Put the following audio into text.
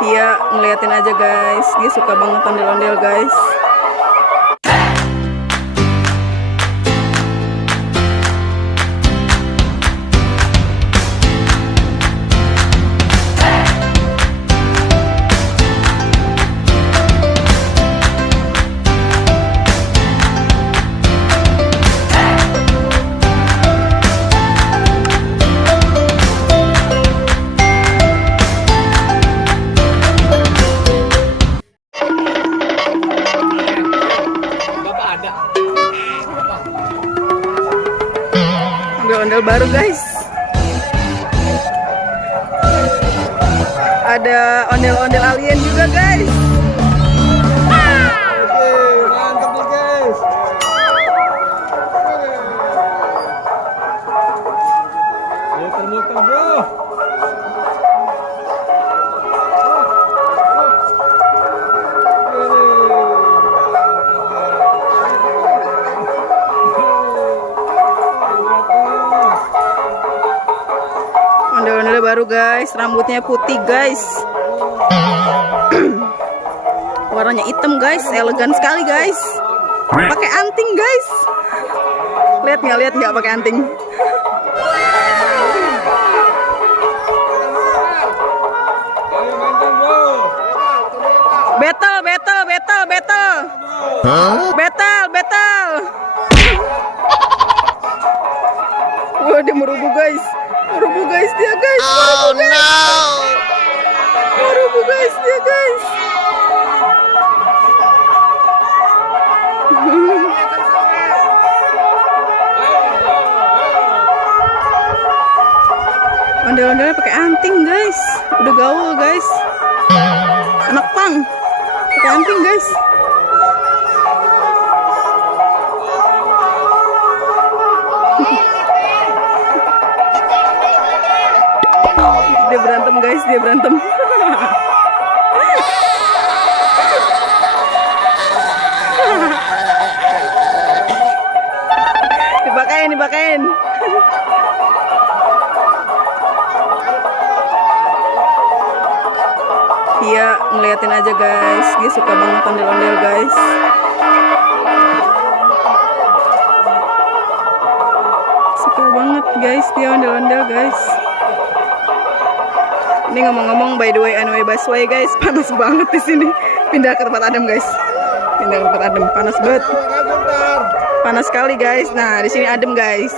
Dia ngeliatin aja guys, dia suka banget ondel-ondel guys. Ondel-ondel baru guys. Ada ondel-ondel alien juga guys. Oke, mantap nih guys. Muter-muter bro. Ondel-ondel baru guys, rambutnya putih guys. Warnanya hitam guys, elegan sekali guys. Pakai anting guys. Lihat nggak pakai anting? Battle. Wah, dia merubuh guys dia guys. Oh no. Merubuh guys dia guys. Ondel-ondelnya pakai anting guys. Udah gaul guys. Anak pang pakai anting guys. Dia berantem guys, dia berantem. Dipakain. Dia ngeliatin aja guys, dia suka banget ondel-ondel guys. Suka banget guys dia ondel-ondel guys. Ini ngomong-ngomong, by the way, anyway, busway guys, panas banget di sini. Pindah ke tempat adem guys. Panas banget. Panas sekali guys. Nah, di sini adem guys.